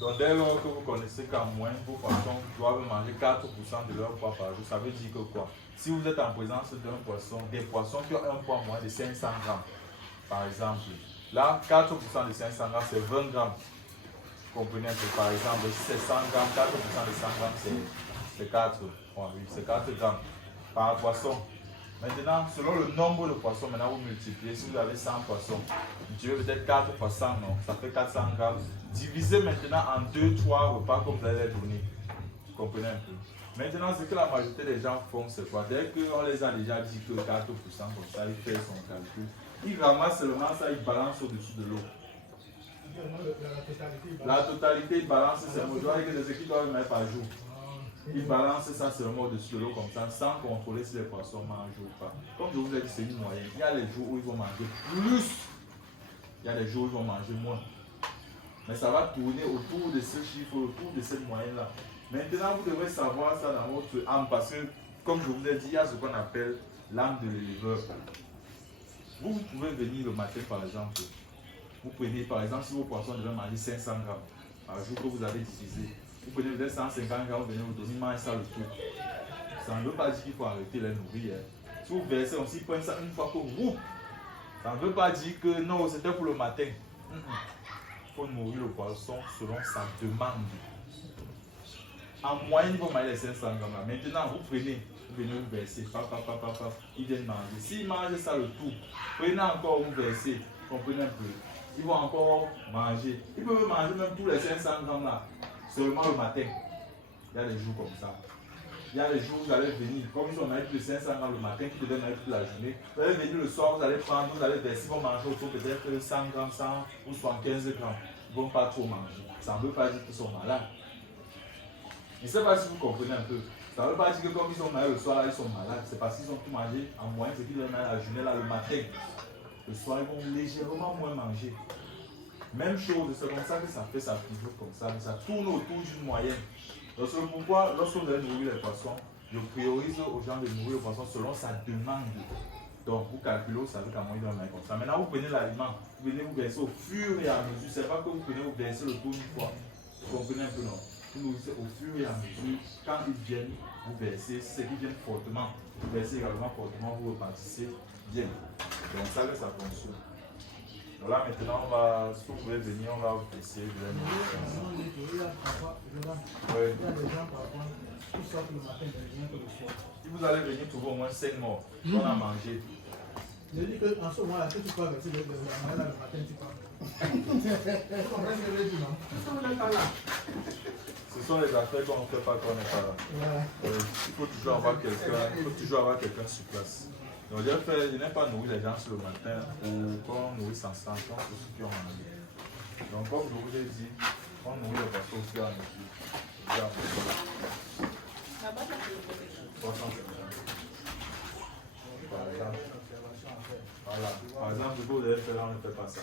Donc dès lors que vous connaissez qu'en moyenne, vos poissons doivent manger 4% de leur poids par jour, ça veut dire que quoi? Si vous êtes en présence d'un poisson, des poissons qui ont un poids moyen de 500 grammes, par exemple, là, 4% de 500 grammes, c'est 20 grammes. Vous comprenez un peu, par exemple, si c'est 100 grammes, 4% de 100 grammes, c'est 4. Bon, oui, c'est 4 grammes par poisson. Maintenant, selon le nombre de poissons, maintenant vous multipliez. Si vous avez 100 poissons, multipliez peut-être 4 fois 100, non? Ça fait 400 grammes. Divisez maintenant en 2-3 repas comme vous allez les donner. Vous comprenez un peu? Maintenant, ce que la majorité des gens font, c'est quoi? Dès qu'on les a déjà dit que 4% comme ça, ils font son calcul. Ils ramassent seulement ça, ils balancent au-dessus de l'eau. La totalité, ils balancent seulement. Je dois dire que c'est ce qu'ils doivent mettre par jour. Ils balancent ça seulement au-dessus de l'eau comme ça, sans contrôler si les poissons mangent ou pas. Comme je vous ai dit, c'est une moyenne. Il y a les jours où ils vont manger plus, il y a les jours où ils vont manger moins. Mais ça va tourner autour de ce chiffre, autour de cette moyenne-là. Maintenant, vous devrez savoir ça dans votre âme parce que, comme je vous ai dit, il y a ce qu'on appelle l'âme de l'éleveur. Vous pouvez venir le matin, par exemple. Vous prenez, par exemple, si vos poissons devaient manger 500 grammes par jour que vous avez divisé. Vous prenez peut-être 150 grammes, vous venez vous donner, mangez ça le tout. Ça ne veut pas dire qu'il faut arrêter les nourrir. Si vous versez, on s'y prend ça une fois que vous. Ça ne veut pas dire que non, c'était pour le matin. Il faut nourrir le poisson selon sa demande. En moyenne, il faut manger les 500 grammes. Maintenant, vous prenez, vous venez vous verser. Ils viennent manger. S'ils mangent ça le tout, prenez encore vous verser. Comprenez un peu. Ils vont encore manger. Ils peuvent manger même tous les 500 grammes là. Seulement le matin. Il y a des jours comme ça. Il y a des jours où vous allez venir, comme ils ont mangé plus de 500 grammes le matin, qui devaient manger toute la journée. Vous allez venir le soir, vous allez prendre, vous allez verser, ils vont manger autour peut-être 100 grammes, 100 ou 75 grammes. Ils ne vont pas trop manger. Ça ne veut pas dire qu'ils sont malades. Je ne sais pas si vous comprenez un peu. Ça ne veut pas dire que comme ils ont mangé le soir, là, ils sont malades. C'est parce qu'ils ont tout mangé en moyenne, c'est qu'ils ont mangé la journée, là, le matin. Le soir, ils vont légèrement moins manger. Même chose, c'est comme ça que ça fait sa figure comme ça, mais ça tourne autour d'une moyenne. Donc c'est pourquoi, lorsque vous allez nourrir les poissons, je priorise aux gens de nourrir les poissons selon sa demande. Donc vous calculez, vous savez comment il doit mettre comme ça. Maintenant vous prenez l'aliment, vous venez vous verser au fur et à mesure. C'est pas que vous prenez vous verser le tout une fois. Vous comprenez un peu, non? Vous nourrissez au fur et à mesure. Quand ils viennent, vous versez. Si c'est qu'ils viennent fortement, vous versez également fortement, vous repartissez bien. Donc ça que ça fonctionne. Donc là maintenant, on va, si vous pouvez venir, on va essayer de les nourrir. Il y a des gens parfois qui sortent le matin et viennent que le soir. Si vous allez venir trouver au moins 5 morts qu'on a mangé. Je dis qu'en ce moment-là, si tu peux verser le matin, tu parles. Vous comprenez ce que je veux dire, non? Vous n'êtes pas là. Ce sont les affaires qu'on ne fait pas quand on n'est pas là. Il faut toujours avoir quelqu'un sur place. Donc je n'ai pas nourri les gens sur le matin ou qu'on nourrisse ensemble, pour ceux qui ont mangé. Donc comme je vous ai dit, on nourrit les poissons au fur et à mesure. Voilà. Par exemple, vous devez faire là, on ne fait pas ça.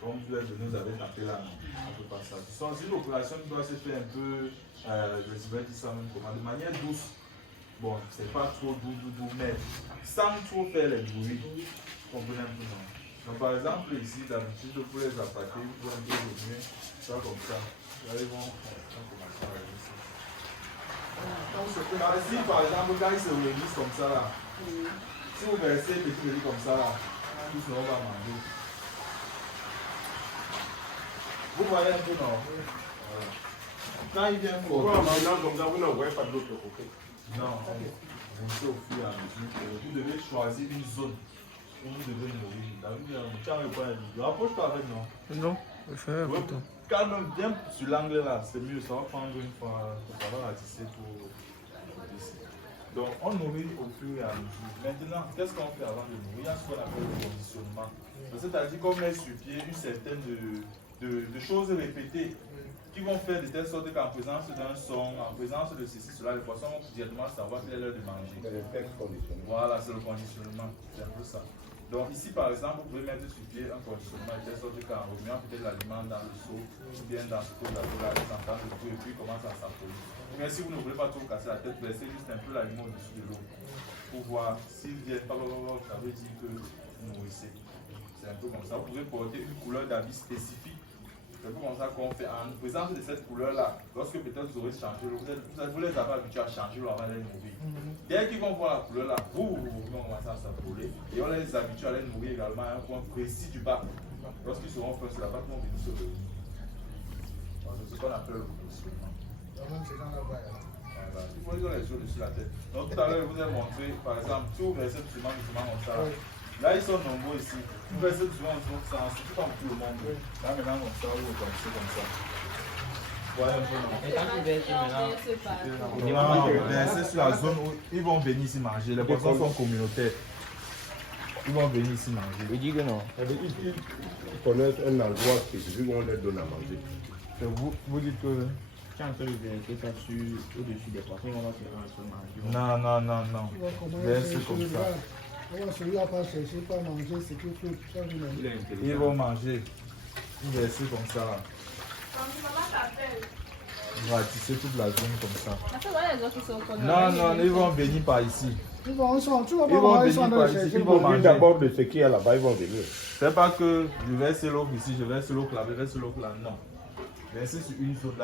Comme vous avez tapé là, on ne peut pas ça. Si l'opération doit se faire un peu, je vais dire ça même comment, de manière douce. Bon, c'est pas trop doux, mais sans trop faire les bruits. Vous comprenez un peu, non? Donc, par exemple, ici, d'habitude, vous les attaquer, vous pouvez un peu revenir, ça comme ça. Là, ils vont commencer à réunir ça. Ici, par exemple, quand ils se réunissent comme ça, là, si vous versez les petits comme ça, là, tous ne vont pas manger. Vous voyez un peu, non? Voilà. Quand il vient pour. Maintenant, comme ça, vous n'en voyez pas de l'autre côté. Non, vous faites au fur et à mesure. Vous devez choisir une zone où vous devez nourrir. Rapproche-toi avec, non? Non, je fais un photo. Quand même, viens sur l'angle là, c'est mieux. Ça va prendre une fois, ça va ratisser pour ici. Donc, on nourrit au fur et à mesure. Maintenant, qu'est-ce qu'on fait avant de nourrir? Il y a ce qu'on appelle le conditionnement. C'est-à-dire qu'on met sur pied une certaine de choses répétées qui vont faire de telle sorte qu'en présence d'un son, en présence de ceci, cela, les poissons vont directement savoir qu'il est l'heure de manger. Voilà, c'est le conditionnement. C'est un peu ça. Donc ici, par exemple, vous pouvez mettre sur pied un conditionnement de telle sorte qu'en remuant peut-être l'aliment dans le seau, ou bien dans ce que vous avez là, ils entendent le bruit et puis ils commencent à s'appeler. Mais si vous ne voulez pas trop casser la tête, laissez juste un peu l'aliment au-dessus de l'eau pour voir s'ils viennent, ça veut dire que vous nourrissez. C'est un peu comme ça. Vous pouvez porter une couleur d'habit spécifique C'est comme ça qu'on fait. En présence de cette couleur-là, lorsque peut-être vous aurez changé l'eau, vous les avez habitués à changer l'eau avant de les nourrir. Dès qu'ils vont voir la couleur-là, vous vont commencer à s'affoler. Et on les habitue à les nourrir également à un point précis du bac. Lorsqu'ils seront faits sur la bac, ils vont venir se lever. C'est ce qu'on appelle le positionnement. Il faut les yeux dessus la tête. Donc tout à l'heure, je vous ai montré, par exemple, tout verset musulman comme ça. Là, ils sont nombreux ici. Tout verset musulman, ça, c'est tout comme tout le monde. Là, maintenant, comme ça, vous commencez comme ça. Voilà un peu. Et quand tu verses maintenant, verset sur la zone où ils vont venir ici manger. Les poissons sont communautaires. Ils vont venir ici manger. Il dit que non. Ils connaissent un endroit spécifique où on leur donne à manger. Vous dites que... Tu es en train de verser ça au-dessus des poissons, on va se manger. Non. Verset comme ça. Celui-là pas chercher, pas manger, c'est qu'il faut. Il est intelligent. Ils vont manger. Ils versent comme ça. Ils vont ratisser toute la zone comme ça. Non, ils vont venir par ici. Ils vont venir par ici. Ils vont manger. D'abord de ce qu'il y a là-bas, ils vont venir. C'est pas que je verse l'eau ici, je verse l'eau là, je verse l'eau là. Non. Verser sur une zone.